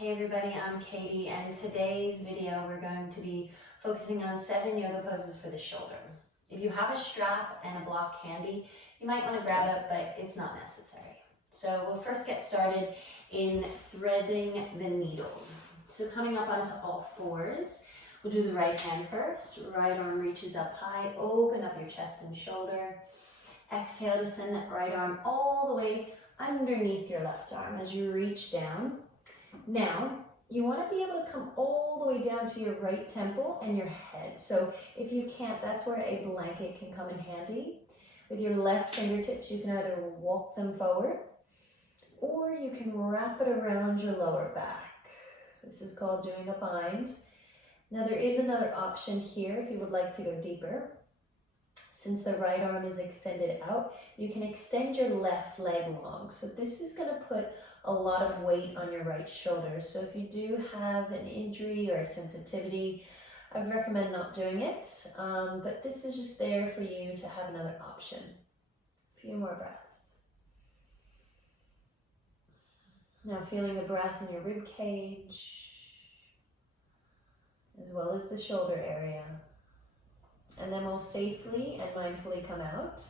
Hey everybody, I'm Katie, and today's video we're going to be focusing on 7 yoga poses for the shoulder. If you have a strap and a block handy, you might want to grab it, but it's not necessary. So we'll first get started in threading the needle. So coming up onto all fours, we'll do the right hand first. Right arm reaches up high, open up your chest and shoulder. Exhale to send that right arm all the way underneath your left arm as you reach down. Now, you want to be able to come all the way down to your right temple and your head. So if you can't, that's where a blanket can come in handy. With your left fingertips, you can either walk them forward or you can wrap it around your lower back. This is called doing a bind. Now there is another option here if you would like to go deeper. Since the right arm is extended out, you can extend your left leg long. So this is going to put a lot of weight on your right shoulder. So if you do have an injury or a sensitivity, I'd recommend not doing it. But this is just there for you to have another option. A few more breaths. Now feeling the breath in your rib cage, as well as the shoulder area. And then we'll safely and mindfully come out.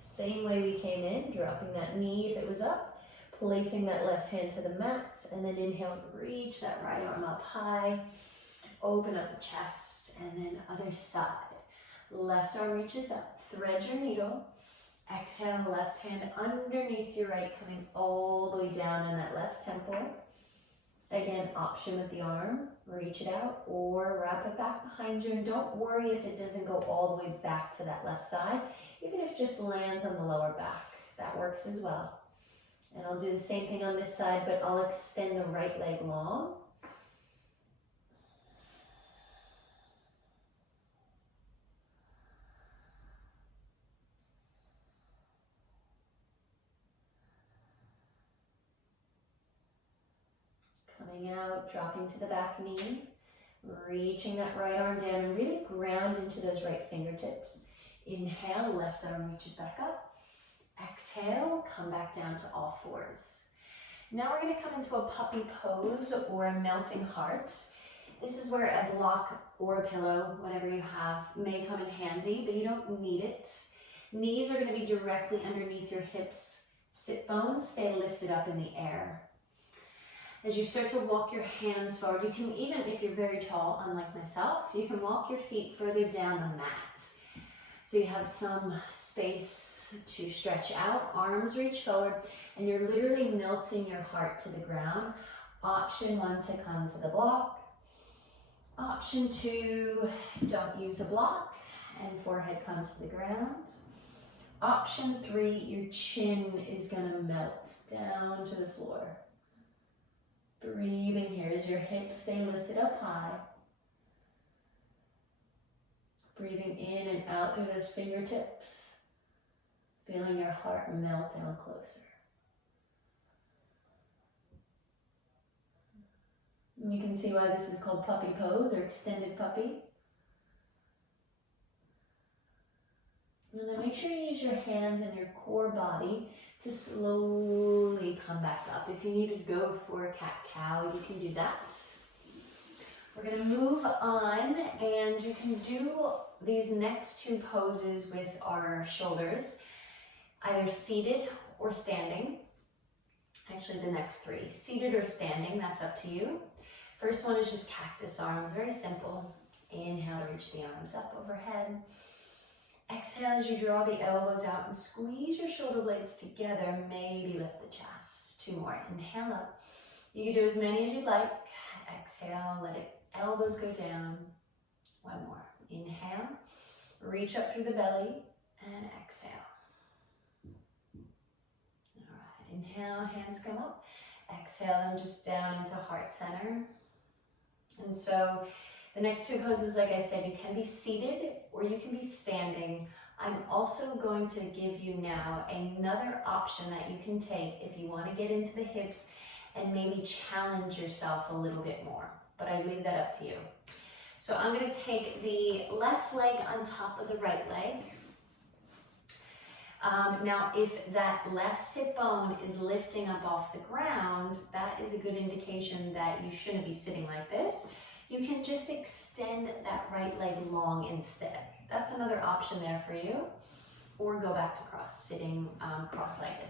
Same way we came in, dropping that knee if it was up, placing that left hand to the mat, and then inhale, reach that right arm up high, open up the chest, and then other side. Left arm reaches up, thread your needle, exhale, left hand underneath your right, coming all the way down in that left temple. Again, option with the arm, reach it out or wrap it back behind you, and don't worry if it doesn't go all the way back to that left thigh, even if it just lands on the lower back, that works as well. And I'll do the same thing on this side, but I'll extend the right leg long. Coming out, dropping to the back knee, reaching that right arm down and really ground into those right fingertips. Inhale, left arm reaches back up. Exhale, come back down to all fours. Now we're going to come into a puppy pose or a melting heart. This is where a block or a pillow, whatever you have, may come in handy, but you don't need it. Knees are going to be directly underneath your hips. Sit bones stay lifted up in the air. As you start to walk your hands forward, you can, even if you're very tall, unlike myself, you can walk your feet further down the mat. So you have some space to stretch out, arms reach forward, and you're literally melting your heart to the ground. Option 1 to come to the block. Option 2, don't use a block, and forehead comes to the ground. Option 3, your chin is going to melt down to the floor. Breathing here as your hips stay lifted up high. Breathing in and out through those fingertips. Feeling your heart melt down closer. And you can see why this is called puppy pose or extended puppy. And then make sure you use your hands and your core body to slowly come back up. If you need to go for a cat-cow, you can do that. We're going to move on, and you can do these next 2 poses with our shoulders, either seated or standing. Actually, the next 3, seated or standing, that's up to you. First one is just cactus arms, very simple. Inhale to reach the arms up overhead. Exhale as you draw the elbows out and squeeze your shoulder blades together. Maybe lift the chest. 2 more. Inhale up. You can do as many as you'd like. Exhale, let it, elbows go down. 1 more. Inhale, reach up through the belly, and exhale. All right, inhale, hands come up. Exhale, and just down into heart center. And so the next 2 poses, like I said, you can be seated or you can be standing. I'm also going to give you now another option that you can take if you want to get into the hips and maybe challenge yourself a little bit more. But I leave that up to you. So I'm going to take the left leg on top of the right leg. Now, if that left sit bone is lifting up off the ground, that is a good indication that you shouldn't be sitting like this. You can just extend that right leg long instead. That's another option there for you. Or go back to sitting cross-legged.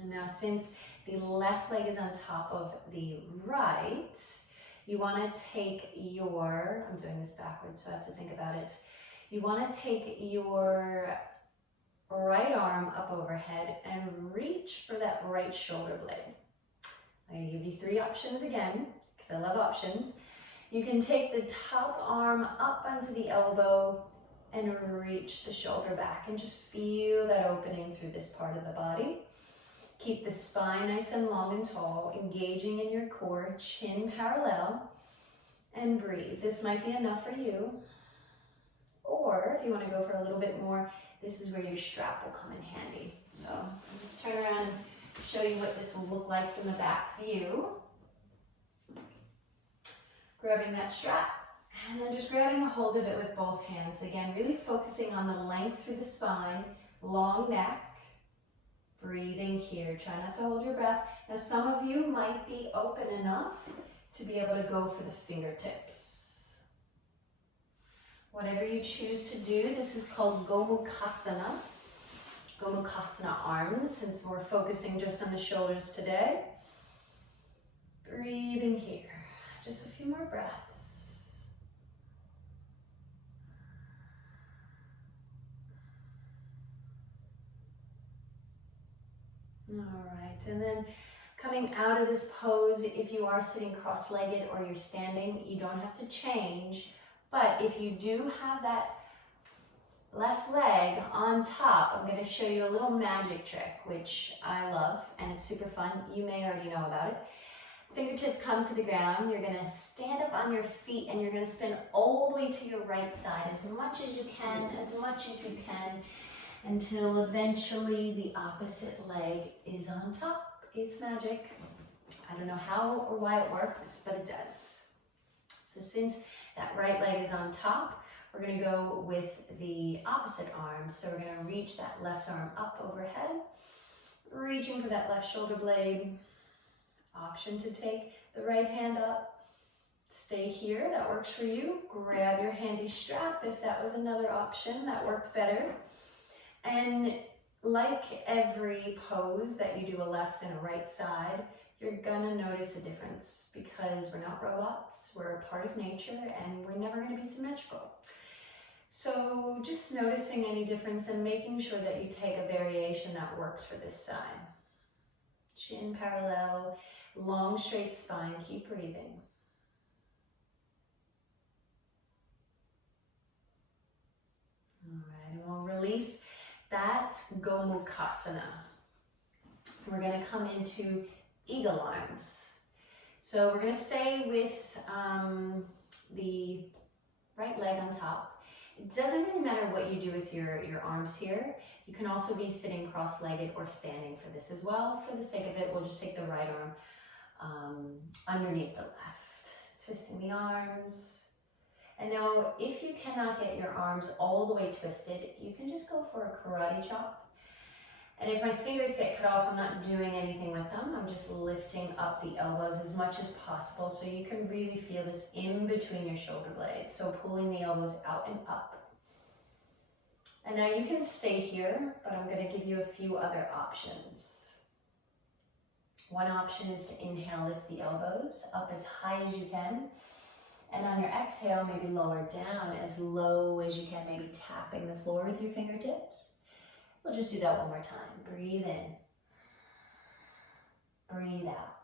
And now, since the left leg is on top of the right, you want to take your, I'm doing this backwards, so I have to think about it. You want to take your right arm up overhead and reach for that right shoulder blade. I'm going to give you 3 options again, because I love options. You can take the top arm up onto the elbow and reach the shoulder back and just feel that opening through this part of the body. Keep the spine nice and long and tall, engaging in your core, chin parallel, and breathe. This might be enough for you. Or if you want to go for a little bit more, this is where your strap will come in handy. So I'll just turn around and show you what this will look like from the back view. Grabbing that strap, and then just grabbing a hold of it with both hands. Again, really focusing on the length through the spine, long neck. Breathing here. Try not to hold your breath. Now, some of you might be open enough to be able to go for the fingertips. Whatever you choose to do, this is called Gomukhasana. Gomukhasana arms, since we're focusing just on the shoulders today. Breathing here. Just a few more breaths. All right, and then coming out of this pose, if you are sitting cross-legged or you're standing, you don't have to change. But if you do have that left leg on top, I'm going to show you a little magic trick, which I love, and it's super fun. You may already know about it. Fingertips come to the ground. You're going to stand up on your feet, and you're going to spin all the way to your right side as much as you can, until eventually the opposite leg is on top. It's magic. I don't know how or why it works, but it does. So since that right leg is on top, we're going to go with the opposite arm. So we're going to reach that left arm up overhead, reaching for that left shoulder blade. Option to take the right hand up. Stay here, that works for you. Grab your handy strap if that was another option that worked better. And like every pose that you do a left and a right side, you're gonna notice a difference because we're not robots, we're a part of nature, and we're never gonna be symmetrical. So just noticing any difference and making sure that you take a variation that works for this side. Chin parallel, long straight spine, keep breathing. All right, and we'll release that Gomukhasana. We're going to come into eagle arms. So we're going to stay with the right leg on top. It doesn't really matter what you do with your arms here. You can also be sitting cross-legged or standing for this as well. For the sake of it, we'll just take the right arm underneath the left. Twisting the arms. And now, if you cannot get your arms all the way twisted, you can just go for a karate chop. And if my fingers get cut off, I'm not doing anything with them. I'm just lifting up the elbows as much as possible so you can really feel this in between your shoulder blades. So pulling the elbows out and up. And now you can stay here, but I'm going to give you a few other options. One option is to inhale, lift the elbows up as high as you can. And on your exhale, maybe lower down as low as you can, maybe tapping the floor with your fingertips. We'll just do that one more time. Breathe in. Breathe out.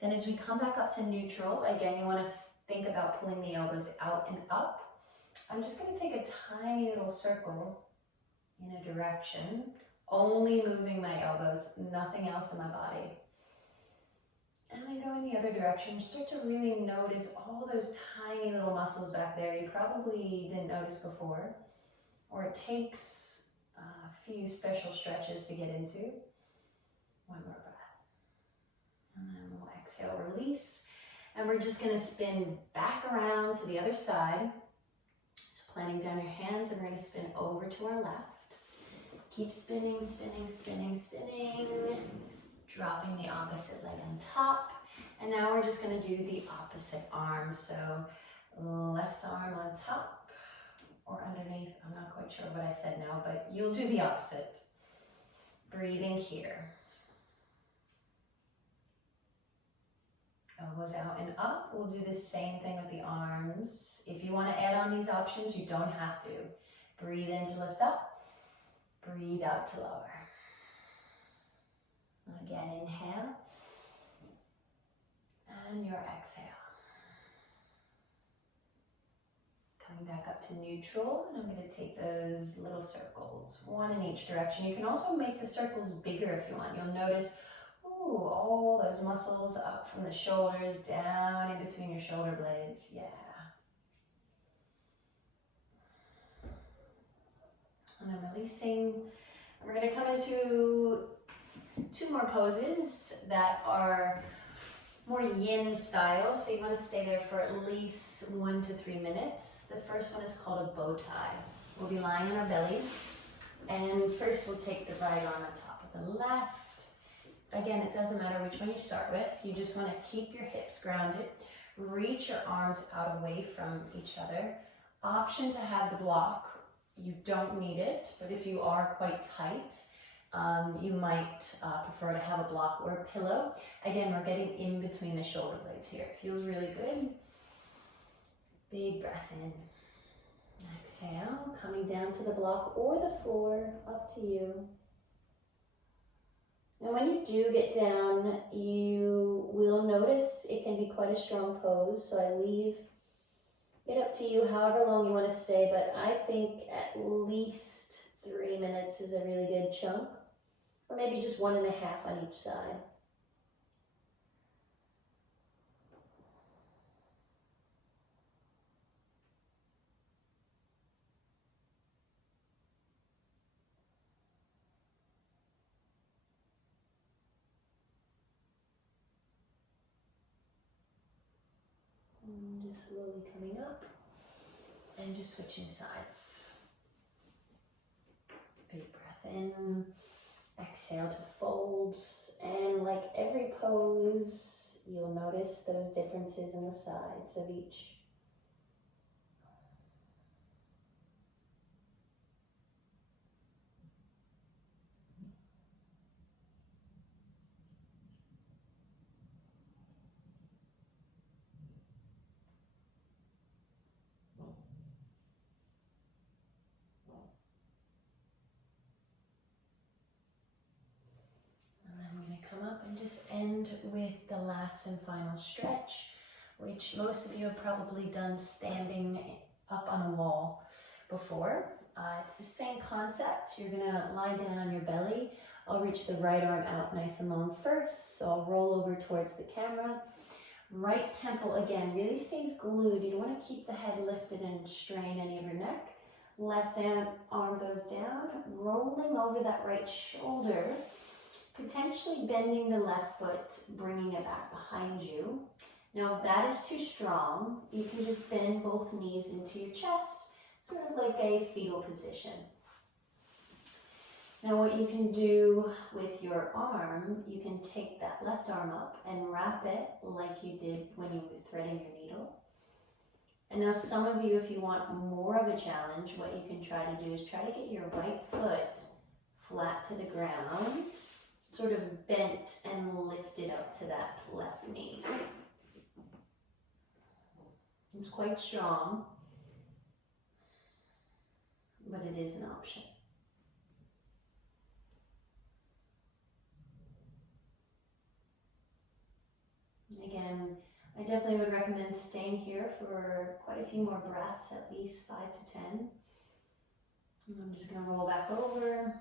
Then as we come back up to neutral, again, you want to think about pulling the elbows out and up. I'm just going to take a tiny little circle in a direction, only moving my elbows, nothing else in my body. And then go in the other direction. Start to really notice all those tiny little muscles back there you probably didn't notice before, or it takes a few special stretches to get into. One more breath. And then we'll exhale, release. And we're just going to spin back around to the other side. So Planting down your hands, and we're going to spin over to our left. Keep spinning, spinning, spinning, spinning. Dropping the opposite leg on top. And now we're just going to do the opposite arm. So left arm on top or underneath. I'm not quite sure what I said now, but you'll do the opposite. Breathing here. Elbows out and up. We'll do the same thing with the arms. If you want to add on these options, you don't have to. Breathe in to lift up. Breathe out to lower. Again, inhale. And your exhale. Coming back up to neutral, and I'm going to take those little circles, one in each direction. You can also make the circles bigger if you want. You'll notice, ooh, all those muscles up from the shoulders, down in between your shoulder blades. Yeah. And then releasing. And we're going to come into 2 more poses that are more yin style, so you want to stay there for at least 1 to 3 minutes. The first one is called a bow tie. We'll be lying on our belly, and first we'll take the right arm on top of the left. Again, it doesn't matter which one you start with. You just want to keep your hips grounded. Reach your arms out away from each other. Option to have the block. You don't need it, but if you are quite tight, you might prefer to have a block or a pillow. Again, we're getting in between the shoulder blades here. It feels really good. Big breath in. Exhale, coming down to the block or the floor, up to you. And when you do get down, you will notice it can be quite a strong pose, so I leave it up to you however long you want to stay, but I think at least 3 minutes is a really good chunk. Or maybe just 1.5 on each side. And just slowly coming up and just switching sides. Big breath in. Exhale to fold, and like every pose, you'll notice those differences in the sides of each. And just end with the last and final stretch, which most of you have probably done standing up on a wall before. It's the same concept. You're gonna lie down on your belly. I'll reach the right arm out nice and long first, so I'll roll over towards the camera. Right temple, again, really stays glued. You don't want to keep the head lifted and strain any of your neck. Left arm goes down, rolling over that right shoulder, potentially bending the left foot, bringing it back behind you. Now, if that is too strong, you can just bend both knees into your chest, sort of like a fetal position. Now, what you can do with your arm, you can take that left arm up and wrap it like you did when you were threading your needle. And now some of you, if you want more of a challenge, what you can try to do is try to get your right foot flat to the ground, sort of bent and lifted up to that left knee. It's quite strong, but it is an option. Again, I definitely would recommend staying here for quite a few more breaths, at least 5 to 10. And I'm just going to roll back over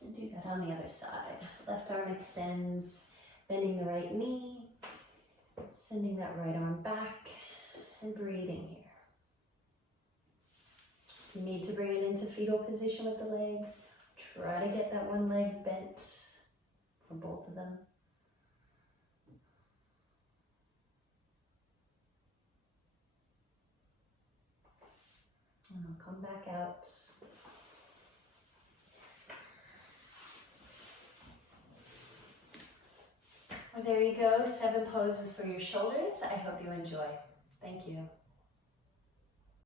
and do that on the other side. Left arm extends, bending the right knee, sending that right arm back, and breathing here. If you need to bring it into fetal position with the legs, try to get that one leg bent for both of them. And I'll come back out. Well, there you go, 7 poses for your shoulders. I hope you enjoy. Thank you.